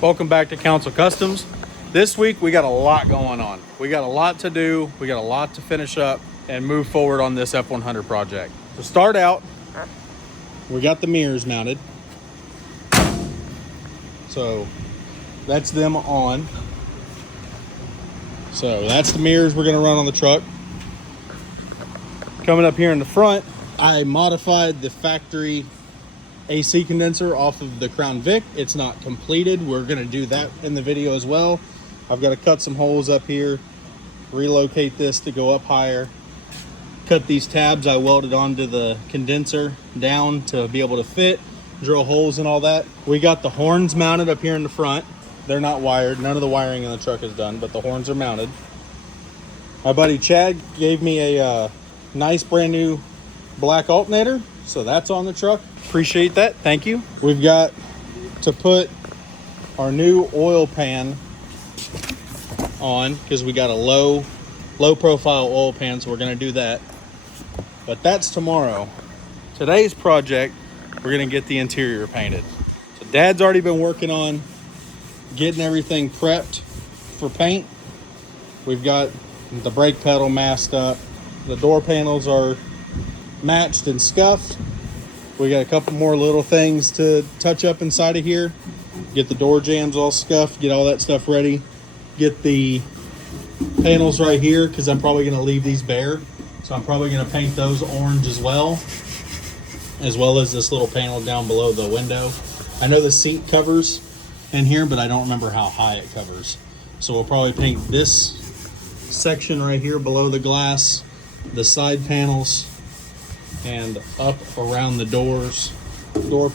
Welcome back to Counsil Customs. This week we got a lot going on. We got a lot to do. We got a lot to finish up and move forward on this F100 project. To start out, we got the mirrors mounted. So that's them on. So that's the mirrors we're gonna run on the truck. Coming up here in the front, I modified the factory AC condenser off of the Crown Vic. It's not completed. We're gonna do that in the video as well. I've got to cut some holes up here, relocate this to go up higher, cut these tabs I welded onto the condenser down to be able to fit, drill holes and all that. We got the horns mounted up here in the front. They're not wired. None of the wiring in the truck is done, but the horns are mounted. My buddy Chad gave me a nice brand new black alternator, so that's on the truck. Appreciate that. Thank you. We've got to put our new oil pan on because we got a low profile oil pan, so we're going to do that. But that's tomorrow. Today's project, we're going to get the interior painted. So Dad's already been working on getting everything prepped for paint. We've got the brake pedal masked up. The door panels are matched and scuffed. We got a couple more little things to touch up inside of here. Get the door jambs all scuffed, get all that stuff ready. Get the panels right here, because I'm probably gonna leave these bare. So I'm probably gonna paint those orange as well as this little panel down below the window. I know the seat covers in here, but I don't remember how high it covers. So we'll probably paint this section right here below the glass, the side panels, and up around the doors, door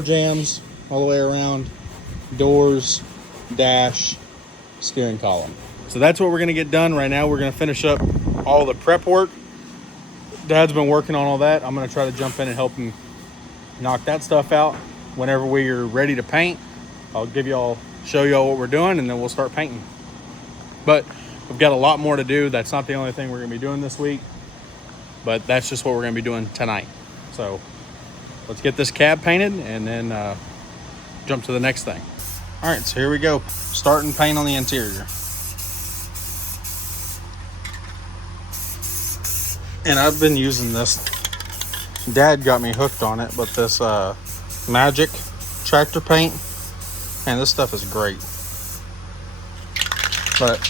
jambs all the way around, doors, dash, steering column. So that's what we're gonna get done right now. We're gonna finish up all the prep work. Dad's been working on all that. I'm gonna try to jump in and help him knock that stuff out. Whenever we are ready to paint, I'll show y'all what we're doing, and then we'll start painting. But we've got a lot more to do. That's not the only thing we're gonna be doing this week, but that's just what we're gonna be doing tonight. So let's get this cab painted and then jump to the next thing. All right, so here we go. Starting paint on the interior. And I've been using this. Dad got me hooked on it, but this Magic tractor paint, and this stuff is great. But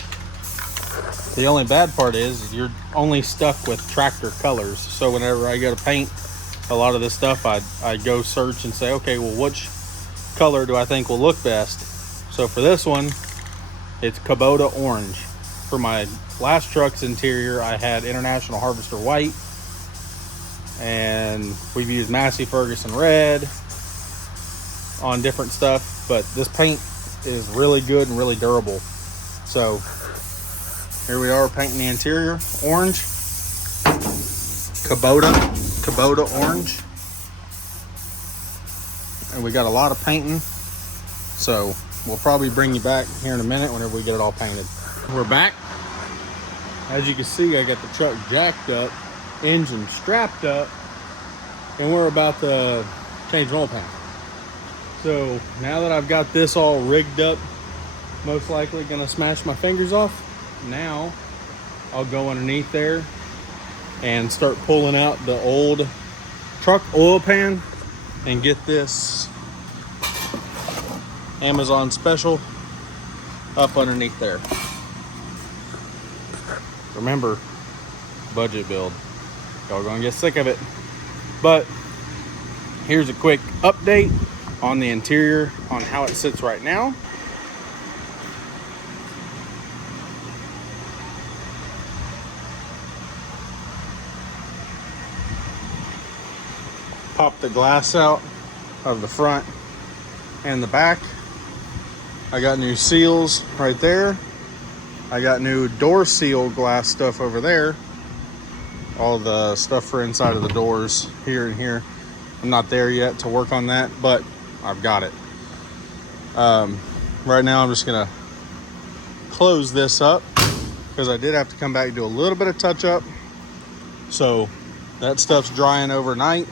the only bad part is you're only stuck with tractor colors. So whenever I go to paint a lot of this stuff, I go search and say, okay, well, which color do I think will look best? So for this one, it's Kubota orange. For my last truck's interior, I had International Harvester white, and we've used Massey Ferguson red on different stuff, but this paint is really good and really durable. So here we are painting the interior orange, Kubota orange, and we got a lot of painting. So we'll probably bring you back here in a minute whenever we get it all painted. We're back. As you can see, I got the truck jacked up, engine strapped up, and we're about to change an oil pan. So now that I've got this all rigged up, most likely gonna smash my fingers off. Now I'll go underneath there and start pulling out the old truck oil pan and get this Amazon special up underneath there. Remember, budget build. Y'all gonna get sick of it. But here's a quick update on the interior, on how it sits right now. Pop the glass out of the front and the back. I got new seals right there. I got new door seal glass stuff over there. All the stuff for inside of the doors here and here. I'm not there yet to work on that, but I've got it. Right now I'm just gonna close this up because I did have to come back and do a little bit of touch up. So that stuff's drying overnight,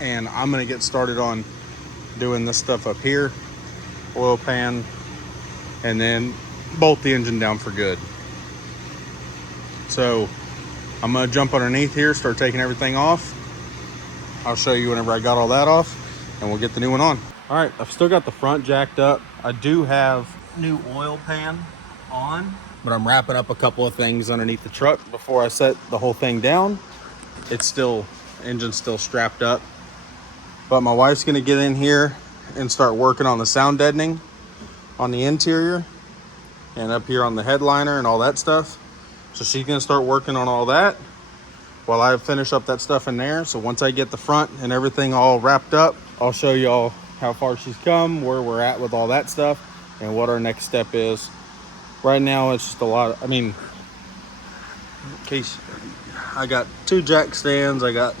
and I'm gonna get started on doing this stuff up here. oil pan, and then bolt the engine down for good. So I'm gonna jump underneath here, start taking everything off. I'll show you whenever I got all that off, and we'll get the new one on. All right, I've still got the front jacked up. I do have new oil pan on, but I'm wrapping up a couple of things underneath the truck before I set the whole thing down. It's still, engine's still strapped up. But my wife's gonna get in here and start working on the sound deadening on the interior and up here on the headliner and all that stuff. So she's gonna start working on all that while I finish up that stuff in there. So once I get the front and everything all wrapped up, I'll show y'all how far she's come, where we're at with all that stuff, and what our next step is. Right now, it's just a lot of, I mean, in case, I got 2 jack stands, I got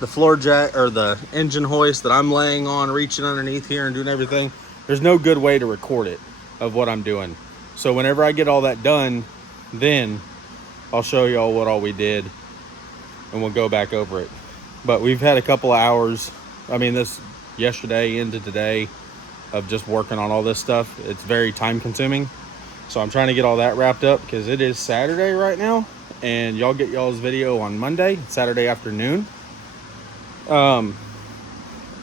the floor jack, or the engine hoist that I'm laying on, reaching underneath here and doing everything. There's no good way to record it of what I'm doing. So whenever I get all that done, then I'll show y'all what all we did, and we'll go back over it. But we've had a couple of hours, I mean, this yesterday into today, of just working on all this stuff. It's very time consuming. So I'm trying to get all that wrapped up because it is Saturday right now, and y'all get y'all's video on Monday, Saturday afternoon.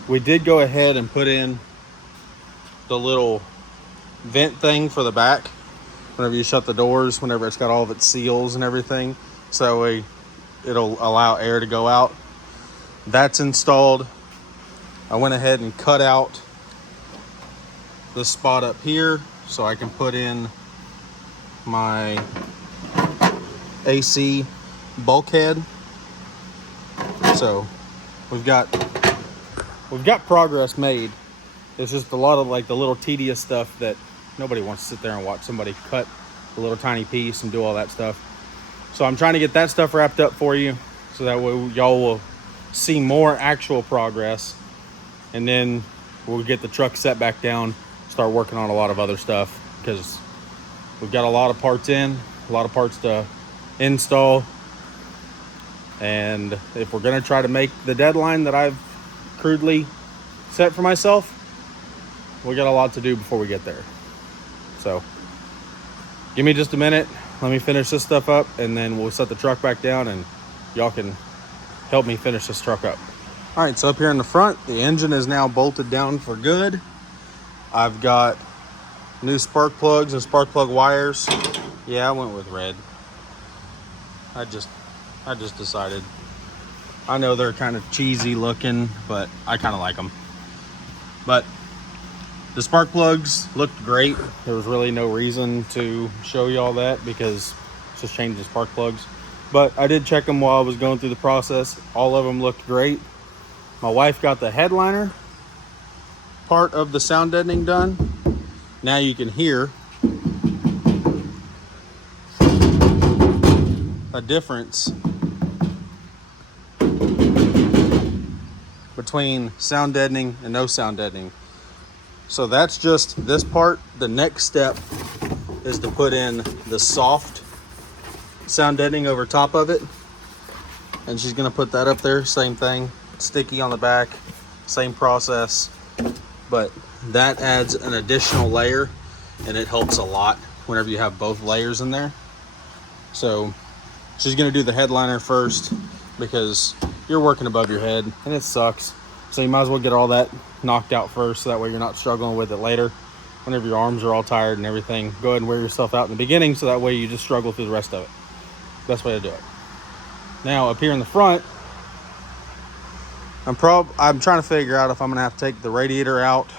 We did go ahead and put in the little vent thing for the back whenever you shut the doors, whenever it's got all of its seals and everything, so that way it'll allow air to go out. That's installed. I went ahead and cut out the spot up here so I can put in my AC bulkhead. So we've got progress made. It's just a lot of like the little tedious stuff that nobody wants to sit there and watch somebody cut a little tiny piece and do all that stuff. So I'm trying to get that stuff wrapped up for you so that way y'all will see more actual progress, and then we'll get the truck set back down, start working on a lot of other stuff, because we've got a lot of parts in, a lot of parts to install. And if we're gonna try to make the deadline that I've crudely set for myself, we got a lot to do before we get there. So give me just a minute, let me finish this stuff up, and then we'll set the truck back down and y'all can help me finish this truck up. All right, so up here in the front, the engine is now bolted down for good. I've got new spark plugs and spark plug wires. Yeah, I went with red. I just decided. I know they're kind of cheesy looking, but I kind of like them. But the spark plugs looked great. There was really no reason to show y'all that because it's just changing the spark plugs. But I did check them while I was going through the process. All of them looked great. My wife got the headliner part of the sound deadening done. Now you can hear a difference between sound deadening and no sound deadening. So that's just this part. The next step is to put in the soft sound deadening over top of it, and she's gonna put that up there. Same thing, sticky on the back, same process, but that adds an additional layer, and it helps a lot whenever you have both layers in there. So she's gonna do the headliner first because you're working above your head and it sucks. So you might as well get all that knocked out first, so that way you're not struggling with it later. Whenever your arms are all tired and everything, go ahead and wear yourself out in the beginning, so that way you just struggle through the rest of it. Best way to do it. Now up here in the front, I'm trying to figure out if I'm gonna have to take the radiator out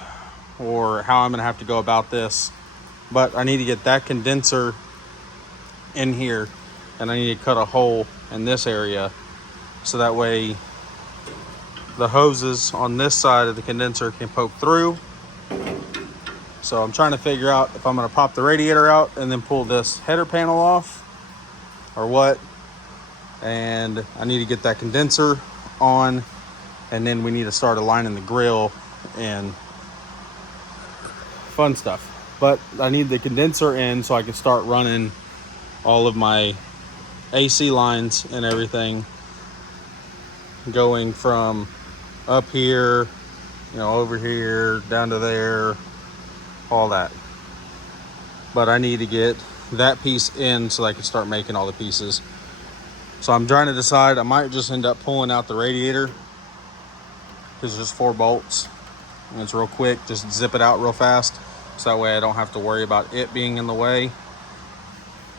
or how I'm gonna have to go about this. But I need to get that condenser in here, and I need to cut a hole in this area so that way the hoses on this side of the condenser can poke through. So I'm trying to figure out if I'm gonna pop the radiator out and then pull this header panel off or what. And I need to get that condenser on, and then we need to start aligning the grill and fun stuff. But I need the condenser in so I can start running all of my AC lines and everything, going from up here, you know, over here, down to there, all that. But I need to get that piece in so I can start making all the pieces. So I'm trying to decide, I might just end up pulling out the radiator because it's just 4 bolts and it's real quick. Just zip it out real fast so that way I don't have to worry about it being in the way.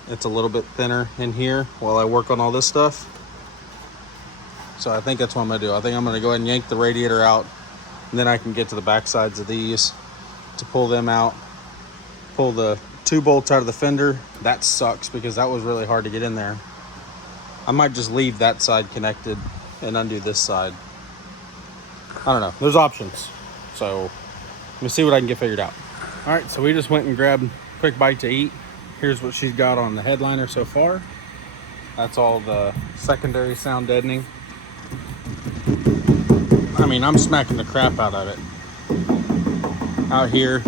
It's a little bit thinner in here while I work on all this stuff. So I think that's what I'm gonna do. I think I'm gonna go ahead and yank the radiator out, and then I can get to the back sides of these to pull them out. Pull the 2 bolts out of the fender. That sucks because that was really hard to get in there. I might just leave that side connected and undo this side. I don't know, there's options. So let me see what I can get figured out. All right, so we just went and grabbed a quick bite to eat. Here's what she's got on the headliner so far. That's all the secondary sound deadening. I mean, I'm smacking the crap out of it. Out here,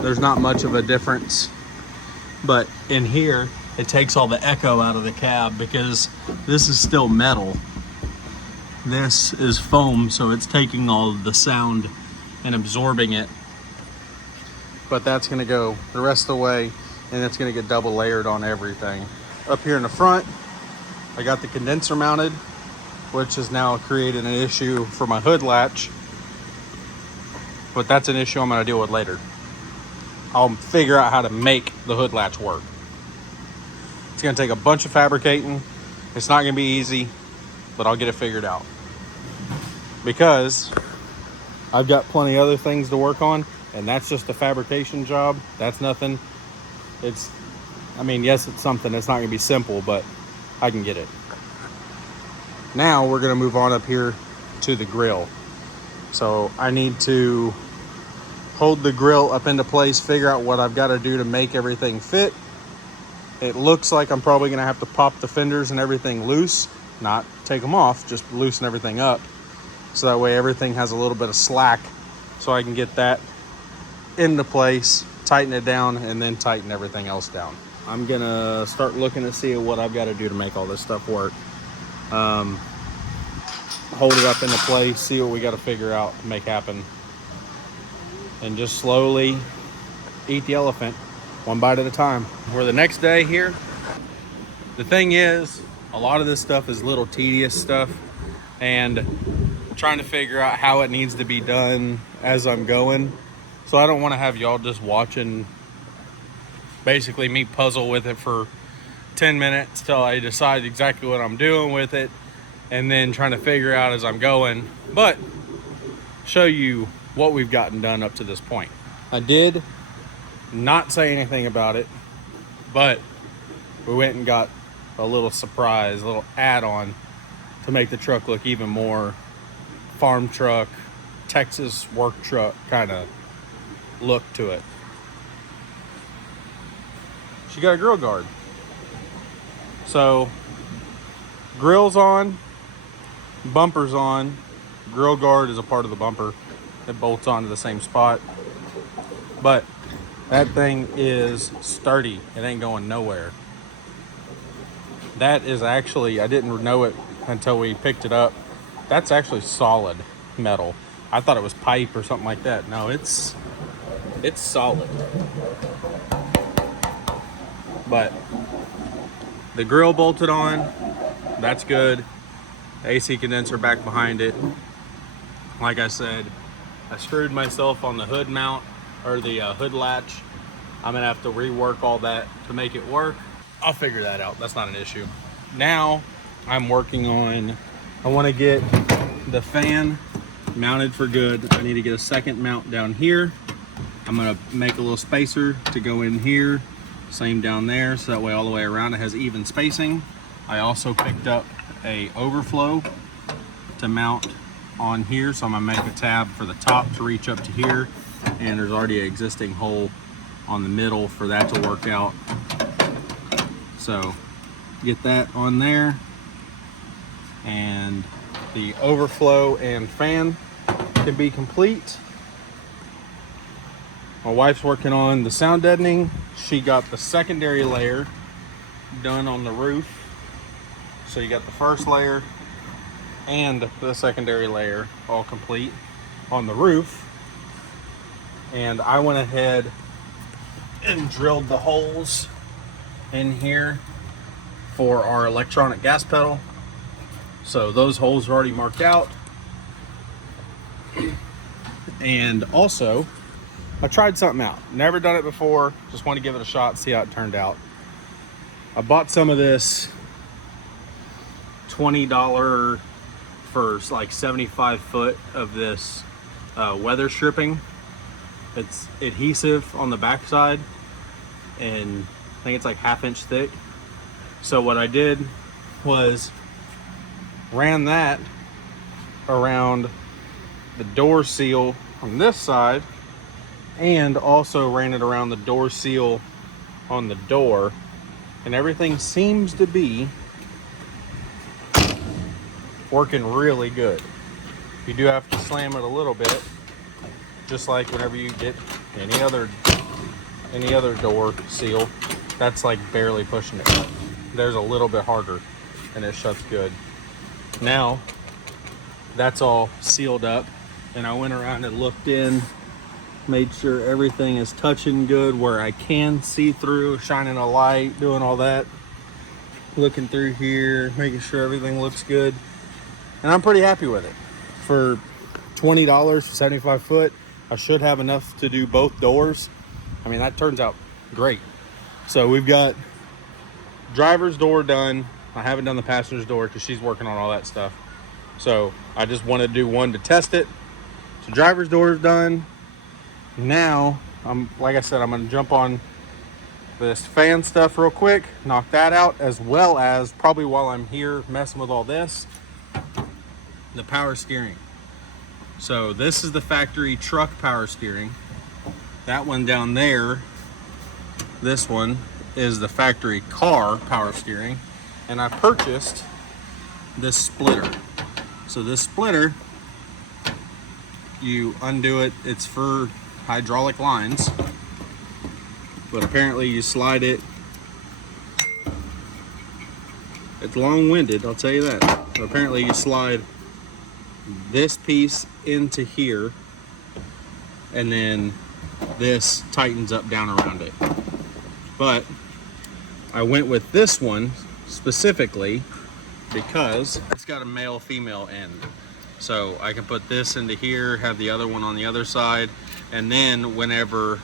there's not much of a difference. But in here, it takes all the echo out of the cab because this is still metal. This is foam, so it's taking all of the sound and absorbing it. But that's gonna go the rest of the way, and it's gonna get double layered on everything. Up here in the front, I got the condenser mounted, which has now created an issue for my hood latch. But that's an issue I'm gonna deal with later. I'll figure out how to make the hood latch work. It's gonna take a bunch of fabricating. It's not gonna be easy, but I'll get it figured out. Because I've got plenty of other things to work on, and that's just a fabrication job. That's nothing. I mean, yes, it's something. It's not gonna be simple, but I can get it. Now we're gonna move on up here to the grill. So I need to hold the grill up into place, figure out what I've got to do to make everything fit. It looks like I'm probably gonna have to pop the fenders and everything loose, not take them off, just loosen everything up. So that way everything has a little bit of slack, so I can get that into place, tighten it down, and then tighten everything else down. I'm gonna start looking to see what I've got to do to make all this stuff work. Hold it up into place, see what we got to figure out, make happen, and just slowly eat the elephant one bite at a time. For the next day here, the thing is, a lot of this stuff is little tedious stuff, and I'm trying to figure out how it needs to be done as I'm going. So I don't want to have y'all just watching basically me puzzle with it for 10 minutes till I decide exactly what I'm doing with it, and then trying to figure out as I'm going, but show you what we've gotten done up to this point. I did not say anything about it, but we went and got a little surprise, a little add-on to make the truck look even more farm truck, Texas work truck kind of look to it. She got a grill guard. So grill's on, bumper's on, grill guard is a part of the bumper. It bolts onto the same spot. But that thing is sturdy. It ain't going nowhere. That is actually, I didn't know it until we picked it up. That's actually solid metal. I thought it was pipe or something like that. No, it's solid. But the grill bolted on, that's good. AC condenser back behind it. Like I said, I screwed myself on the hood mount, or the hood latch. I'm gonna have to rework all that to make it work. I'll figure that out, that's not an issue. Now I'm working on, I wanna get the fan mounted for good. I need to get a second mount down here. I'm gonna make a little spacer to go in here, same down there, so that way all the way around it has even spacing. I also picked up a overflow to mount on here, so I'm gonna make a tab for the top to reach up to here, and there's already an existing hole on the middle for that to work out. So get that on there, and the overflow and fan can be complete. My wife's working on the sound deadening. She got the secondary layer done on the roof. So you got the first layer and the secondary layer all complete on the roof. And I went ahead and drilled the holes in here for our electronic gas pedal. So those holes are already marked out. And also, I tried something out. Never done it before. Just want to give it a shot, see how it turned out. I bought some of this $20 for like 75 foot of this weather stripping. It's adhesive on the backside, and I think it's like 1/2 inch thick. So what I did was ran that around the door seal on this side, and also ran it around the door seal on the door, and everything seems to be working really good. You do have to slam it a little bit, just like whenever you get any other door seal. That's like barely pushing it. There's a little bit harder, and it shuts good. Now that's all sealed up, and I went around and looked in, made sure everything is touching good where I can see through, shining a light, doing all that, looking through here, making sure everything looks good. And I'm pretty happy with it. For $20 for 75 foot, I should have enough to do both doors. I mean, that turns out great. So we've got driver's door done. I haven't done the passenger's door because she's working on all that stuff. So I just want to do one to test it. So driver's door is done. Now, like I said, I'm going to jump on this fan stuff real quick, knock that out, as well as, probably while I'm here messing with all this, the power steering. So this is the factory truck power steering. That one down there, this one, is the factory car power steering. And I purchased this splitter. So this splitter, you undo it, it's for hydraulic lines, but apparently you slide it. It's long-winded, I'll tell you that. But apparently you slide this piece into here, and then this tightens up down around it. But I went with this one specifically because it's got a male-female end. So I can put this into here, have the other one on the other side, and then whenever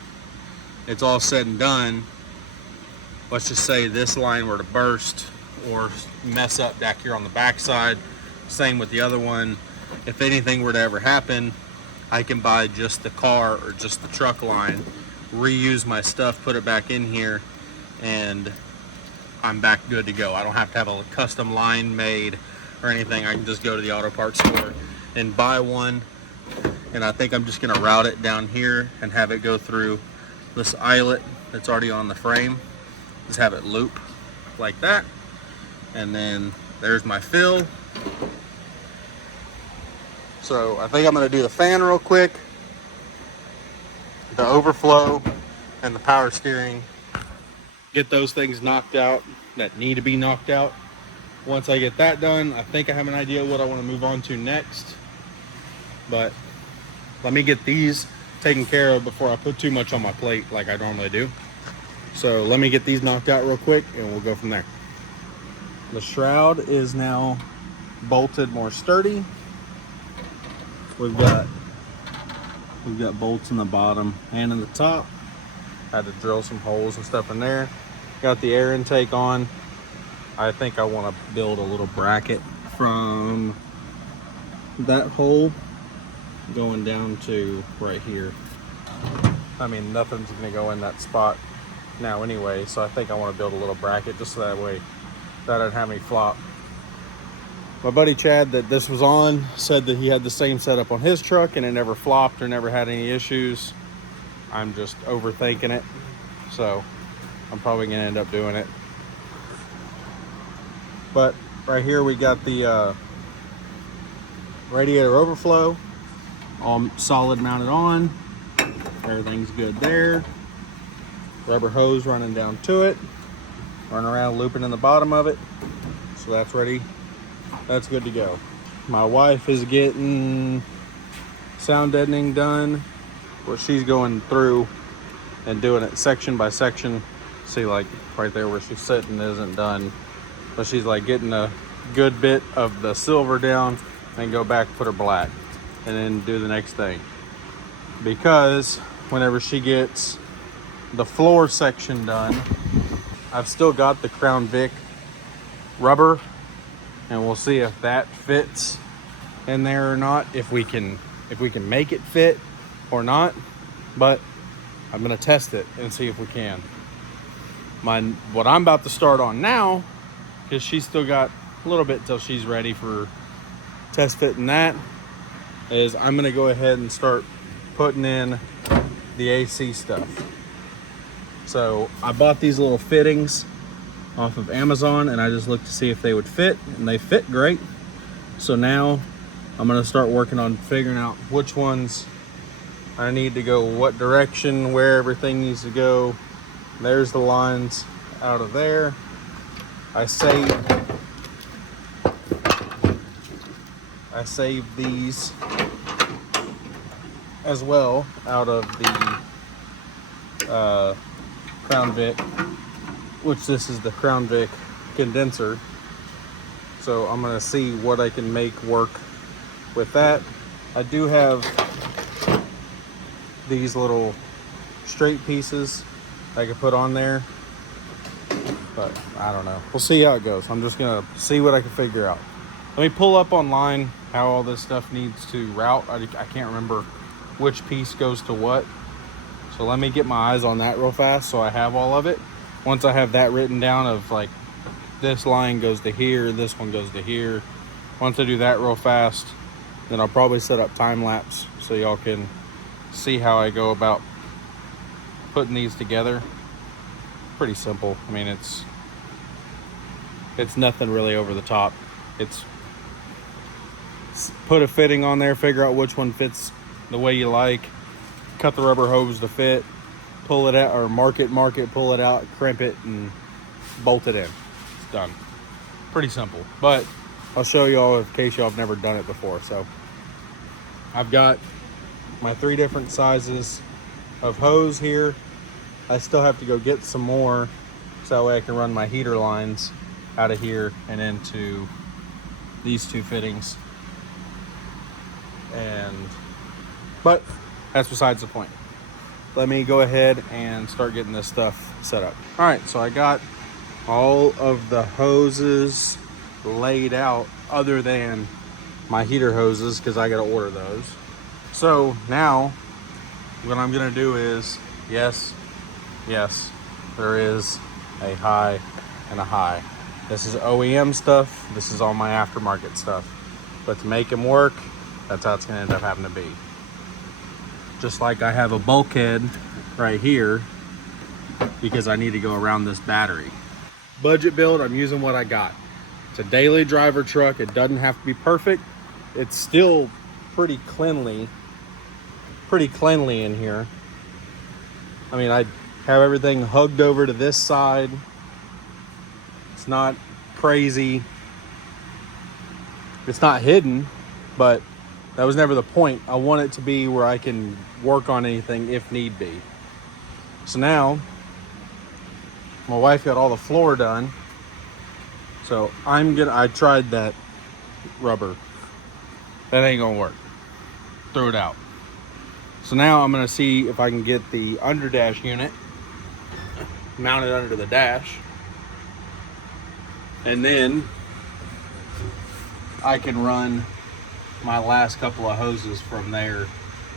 it's all said and done, let's just say this line were to burst or mess up back here on the back side, same with the other one. If anything were to ever happen, I can buy just the car or just the truck line, reuse my stuff, put it back in here, and I'm back good to go. I don't have to have a custom line made or anything. I can just go to the auto parts store and buy one. And I think I'm just gonna route it down here and have it go through this eyelet that's already on the frame. Just have it loop like that. And then there's my fill. So I think I'm gonna do the fan real quick, the overflow, and the power steering. Get those things knocked out that need to be knocked out. Once I get that done, I think I have an idea what I want to move on to next. But let me get these taken care of before I put too much on my plate like I normally do. So let me get these knocked out real quick and we'll go from there. The shroud is now bolted more sturdy. We've got bolts in the bottom and in the top. Had to drill some holes and stuff in there. Got the air intake on. I think I want to build a little bracket from that hole going down to right here. I mean, nothing's gonna go in that spot now anyway, so I think I want to build a little bracket just so that way that doesn't have any flop. My buddy Chad that this was on said that he had the same setup on his truck and it never flopped or never had any issues. I'm just overthinking it, so I'm probably gonna end up doing it. But right here we got the radiator overflow all solid mounted on. Everything's good there. Rubber hose running down to it, running around looping in the bottom of it. So that's ready. That's good to go. My wife is getting sound deadening done Well, she's going through and doing it section by section. See, like right there where she's sitting isn't done, but she's like getting a good bit of the silver down and go back, put her black, and then do the next thing. Because whenever she gets the floor section done, I've still got the Crown Vic rubber, and we'll see if that fits in there or not, if we can make it fit or not. But I'm gonna test it and see if we can. What I'm about to start on now, because she's still got a little bit till she's ready for test fitting that, is I'm gonna go ahead and start putting in the AC stuff. So I bought these little fittings off of Amazon, and I just looked to see if they would fit, and they fit great. So now I'm gonna start working on figuring out which ones I need to go, what direction, where everything needs to go. There's the lines out of there. I saved these as well out of the Crown Vic, which this is the Crown Vic condenser. So I'm gonna see what I can make work with that. I do have these little straight pieces I could put on there, but I don't know. We'll see how it goes. I'm just gonna see what I can figure out. Let me pull up online how all this stuff needs to route. I can't remember which piece goes to what. So let me get my eyes on that real fast so I have all of it. Once I have that written down of like, this line goes to here, this one goes to here. Once I do that real fast, then I'll probably set up time lapse so y'all can see how I go about putting these together. Pretty simple. I mean, it's nothing really over the top. It's put a fitting on there, figure out which one fits the way you like, cut the rubber hose to fit, pull it out, or mark it, pull it out, crimp it, and bolt it in. It's done. Pretty simple, but I'll show y'all in case y'all have never done it before. So I've got my 3 different sizes of hose here. I still have to go get some more so that way I can run my heater lines out of here and into these 2 fittings. But that's besides the point. Let me go ahead and start getting this stuff set up. All right, so I got all of the hoses laid out other than my heater hoses because I got to order those. So now what I'm gonna do is, yes, there is a high and a high. This is OEM stuff. This is all my aftermarket stuff. But to make them work, that's how it's gonna end up having to be. Just like I have a bulkhead right here because I need to go around this battery. Budget build, I'm using what I got. It's a daily driver truck. It doesn't have to be perfect. It's still pretty cleanly in here. I mean, I have everything hugged over to this side. It's not crazy. It's not hidden, but that was never the point. I want it to be where I can work on anything if need be. So now, my wife got all the floor done. So I tried that rubber. That ain't gonna work. Throw it out. So now I'm gonna see if I can get the under dash unit mounted under the dash. And then I can run my last couple of hoses from there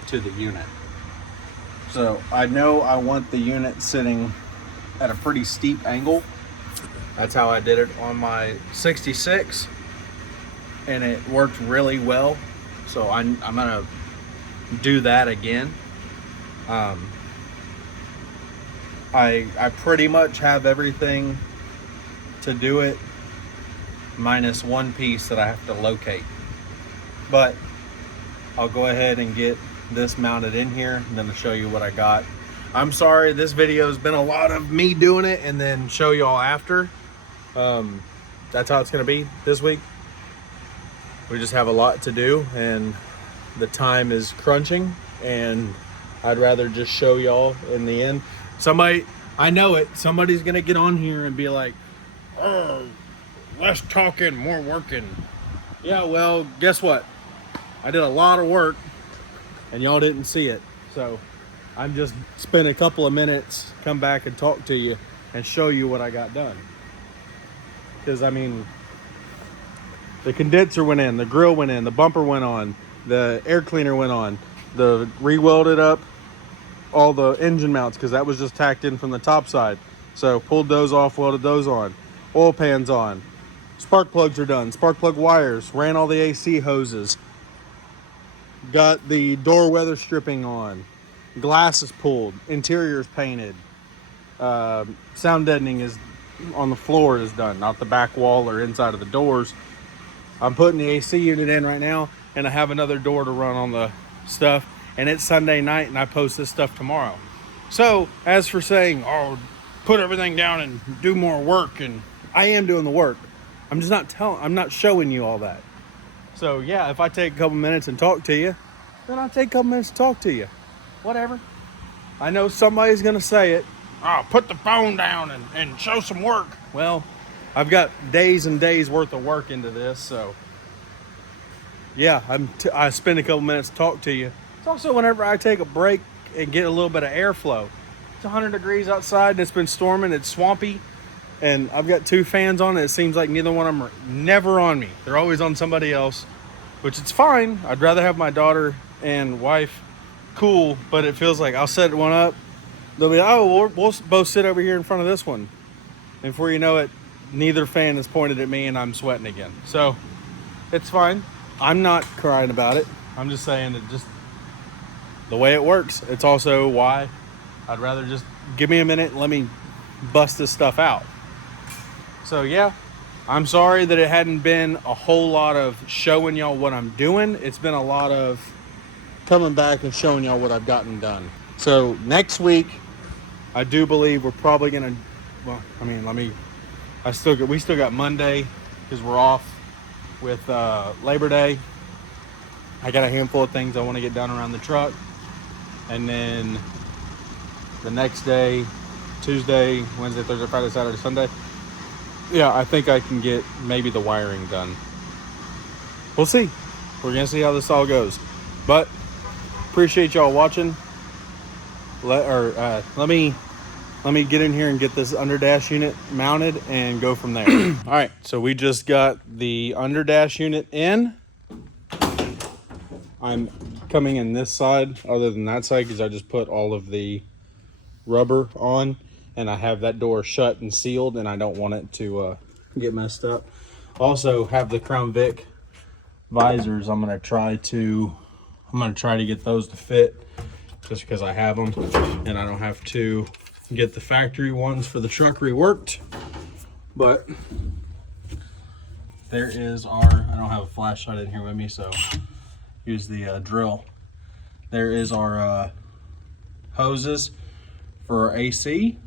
to the unit. So I know I want the unit sitting at a pretty steep angle. That's how I did it on my 66, and it worked really well. So I'm gonna do that again. I pretty much have everything to do it, minus one piece that I have to locate. But I'll go ahead and get this mounted in here and then I'll show you what I got. I'm sorry, this video has been a lot of me doing it and then show y'all after. That's how it's gonna be this week. We just have a lot to do and the time is crunching, and I'd rather just show y'all in the end. Somebody, I know it, somebody's gonna get on here and be like, oh, less talking, more working. Yeah, well, guess what? I did a lot of work and y'all didn't see it. So I'm just spend a couple of minutes, come back and talk to you and show you what I got done. Because I mean, the condenser went in, the grill went in, the bumper went on, the air cleaner went on, the re-welded up all the engine mounts because that was just tacked in from the top side. So pulled those off, welded those on, oil pans on, spark plugs are done, spark plug wires, ran all the AC hoses, got the door weather stripping on, glass is pulled, interior is painted, sound deadening is on the floor is done, not the back wall or inside of the doors. I'm putting the AC unit in right now, and I have another door to run on the stuff, and it's Sunday night, and I post this stuff tomorrow. So as for saying, oh, put everything down and do more work, and I am doing the work. I'm just not I'm not showing you all that. So yeah, if I take a couple minutes and talk to you, then I'll take a couple minutes to talk to you. Whatever. I know somebody's gonna say it. Oh, put the phone down and show some work. Well, I've got days and days worth of work into this, so yeah, I spend a couple minutes to talk to you. It's also whenever I take a break and get a little bit of airflow. It's 100 degrees outside and it's been storming, it's swampy, and I've got 2 fans on. It seems like neither one of them are never on me. They're always on somebody else, which it's fine. I'd rather have my daughter and wife cool, but it feels like I'll set one up. They'll be, oh, we'll both sit over here in front of this one. And before you know it, neither fan is pointed at me and I'm sweating again. So it's fine. I'm not crying about it. I'm just saying that just the way it works. It's also why I'd rather just give me a minute and let me bust this stuff out. So yeah, I'm sorry that it hadn't been a whole lot of showing y'all what I'm doing. It's been a lot of coming back and showing y'all what I've gotten done. So next week, I do believe we're probably gonna, well, I mean, we still got Monday because we're off with Labor Day. I got a handful of things I want to get done around the truck. And then the next day, Tuesday, Wednesday, Thursday, Friday, Saturday, Sunday. Yeah, I think I can get maybe the wiring done. We'll see. We're gonna see how this all goes. But appreciate y'all watching. Let me get in here and get this underdash unit mounted and go from there. All right, so we just got the underdash unit in. I'm coming in this side other than that side because I just put all of the rubber on and I have that door shut and sealed and I don't want it to get messed up. Also have the Crown Vic visors. I'm gonna try to get those to fit just because I have them and I don't have to get the factory ones for the truck reworked. But there is I don't have a flashlight in here with me, so use the drill. There is our hoses for our AC,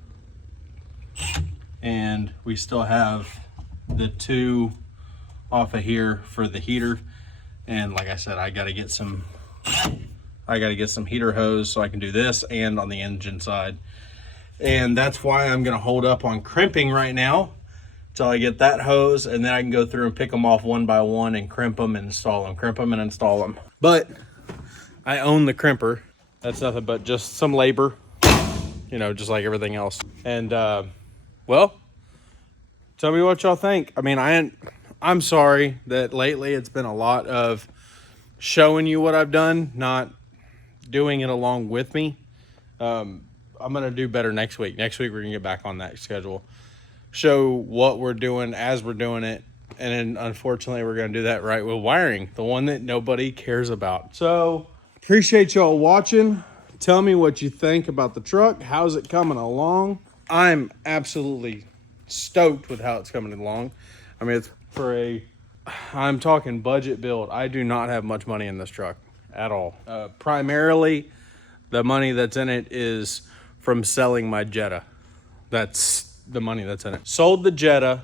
and we still have the 2 off of here for the heater. And like I said, I got to get some heater hose so I can do this and on the engine side. And that's why I'm going to hold up on crimping right now until I get that hose, and then I can go through and pick them off one by one and crimp them and install them, But I own the crimper. That's nothing but just some labor, you know, just like everything else. And well, tell me what y'all think. I mean, I'm sorry that lately it's been a lot of showing you what I've done, not doing it along with me. I'm going to do better next week. Next week, we're going to get back on that schedule. Show what we're doing as we're doing it. And then, unfortunately, we're going to do that right with wiring, the one that nobody cares about. So, appreciate y'all watching. Tell me what you think about the truck. How's it coming along? I'm absolutely stoked with how it's coming along. I mean, I'm talking budget build. I do not have much money in this truck at all. Primarily, the money that's in it is from selling my Jetta. That's the money that's in it. Sold the Jetta,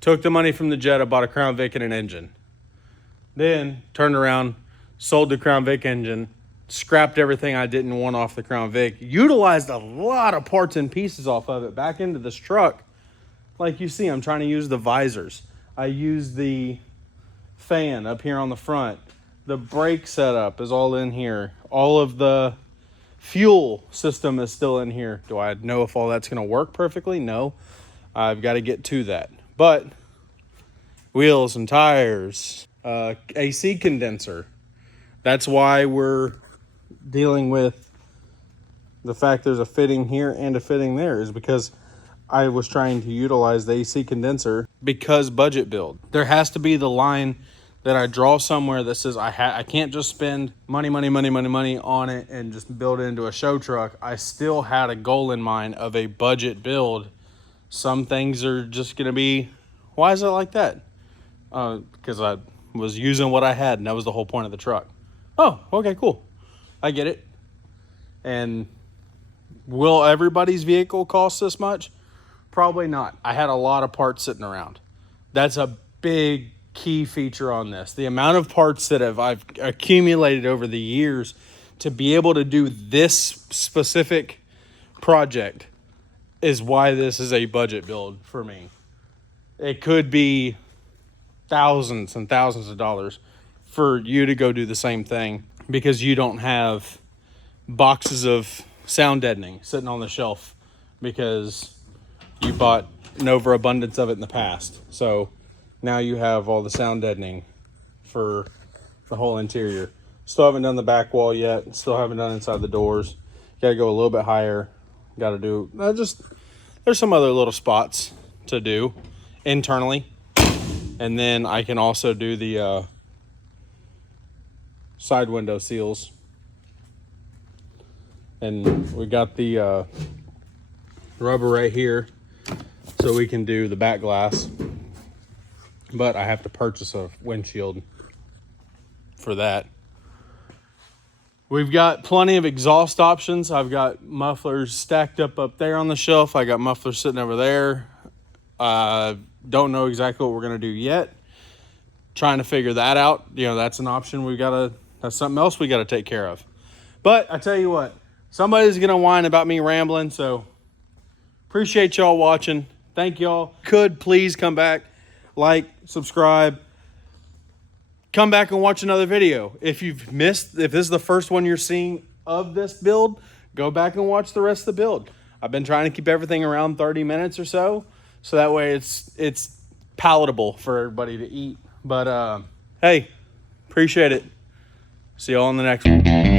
took the money from the Jetta, bought a Crown Vic and an engine. Then turned around, sold the Crown Vic engine, scrapped everything I didn't want off the Crown Vic, utilized a lot of parts and pieces off of it back into this truck. Like you see, I'm trying to use the visors. I use the fan up here on the front. The brake setup is all in here. All of the fuel system is still in here. Do I know if all that's going to work perfectly? No. I've got to get to that. But wheels and tires, AC condenser. That's why we're dealing with the fact there's a fitting here and a fitting there, is because I was trying to utilize the AC condenser because budget build. There has to be the line that I draw somewhere that says I can't just spend money on it and just build it into a show truck. I still had a goal in mind of a budget build. Some things are just going to be, why is it like that? Because I was using what I had, and that was the whole point of the truck. Oh, okay, cool. I get it. And will everybody's vehicle cost this much? Probably not. I had a lot of parts sitting around. That's a big key feature on this. The amount of parts that I've accumulated over the years to be able to do this specific project is why this is a budget build for me. It could be thousands and thousands of dollars for you to go do the same thing because you don't have boxes of sound deadening sitting on the shelf because you bought an overabundance of it in the past. So now you have all the sound deadening for the whole interior. Still haven't done the back wall yet. Still haven't done inside the doors. Got to go a little bit higher. Got to do there's some other little spots to do internally. And then I can also do the side window seals. And we got the rubber right here so we can do the back glass. But I have to purchase a windshield for that. We've got plenty of exhaust options. I've got mufflers stacked up there on the shelf. I got mufflers sitting over there. Don't know exactly what we're going to do yet. Trying to figure that out. You know, that's an option. That's something else we got to take care of. But I tell you what, somebody's going to whine about me rambling. So appreciate y'all watching. Thank y'all. Could please come back, like, subscribe, come back and watch another video. If this is the first one you're seeing of this build, go back and watch the rest of the build. I've been trying to keep everything around 30 minutes or so that way it's palatable for everybody to eat. But hey, appreciate it. See y'all on the next one.